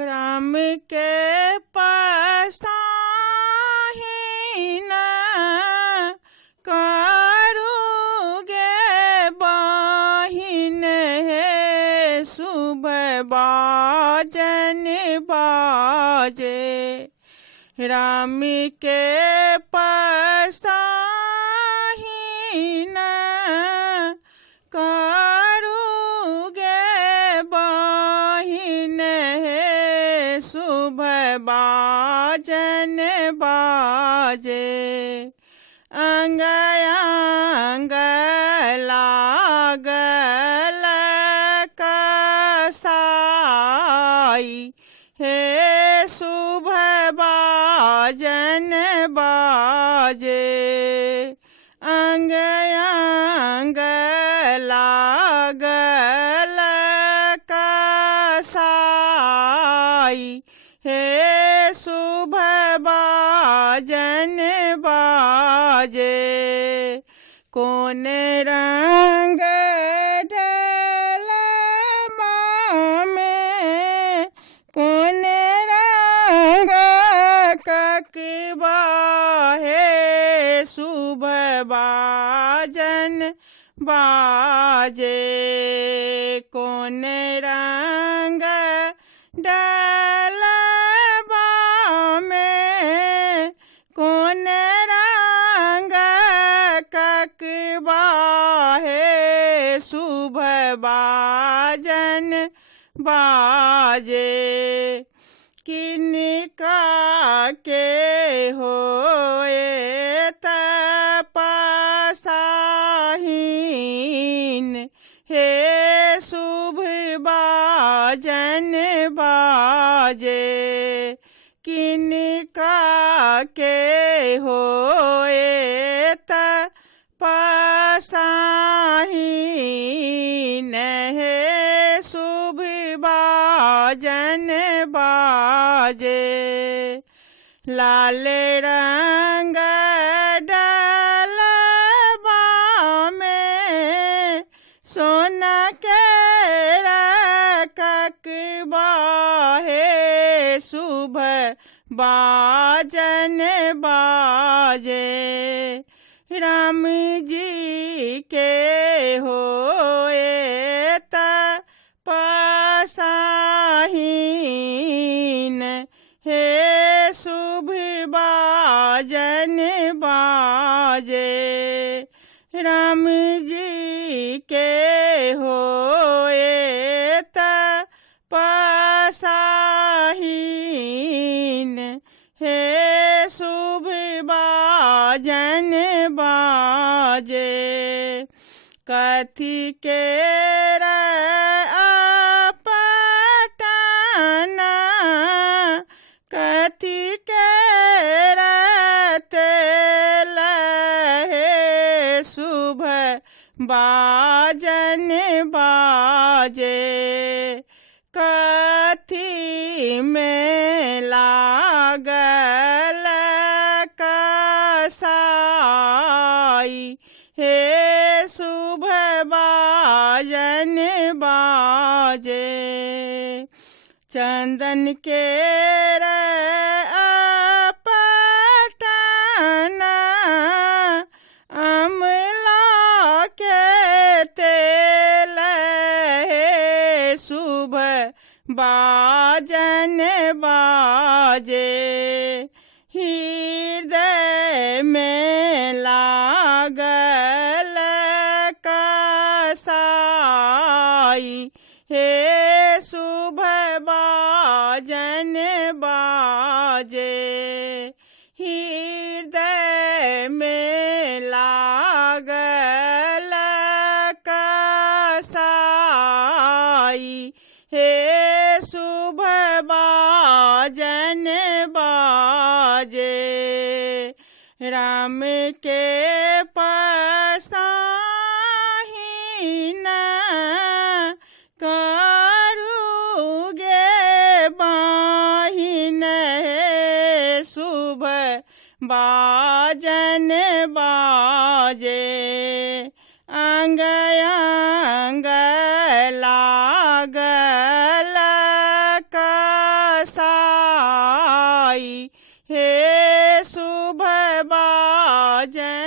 राम के पसाहिन करुगे बहिन हे शुभ बाजन बाजे। राम के पसाहिन करुगे बहिन हे शुभ बाजन बाजे। अंग अंग लागल कसाई हे शुभ बाजन बाजे। अंग अंग लागल कसाई हे शुभ बाजन बाजे। कौन रंग डलमा में कौन रंग ककबा हे शुभ बाजन बाजे। कौन रंग डलबा में कौन रंग ककबा हे शुभ बाजन बाजे। किनका के होए तपसाहीन हे शुभ बाजन बाजे। किनका के होए तपसाहीन हे शुभ बाजन बाजे। लाल रंग डलबा में सोना के ककबा हे शुभ बाजन बाजे। राम जी के होए तपसाहीन हे शुभ बाजन बाजे। राम जी के होए तपसाहीन हे शुभ बाजन बाजे। कथी के अपटना कथी के तेल हे शुभ बाजन बाजे। कथी में लागल कसाई हे शुभ बाजन बाजे। चंदन के अपटना अमला के तेल हे शुभ बाजन बाजे। हृदय में लागल कसाई हे शुभ बाजन बाजे। हृदय में लागल कसाई हे शुभ बाजन बाजे। राम के पसाहीन करुगे बहिन हे शुभ बाजन बाजे। अंग अंग लागल बसाई हे शुभ बाजै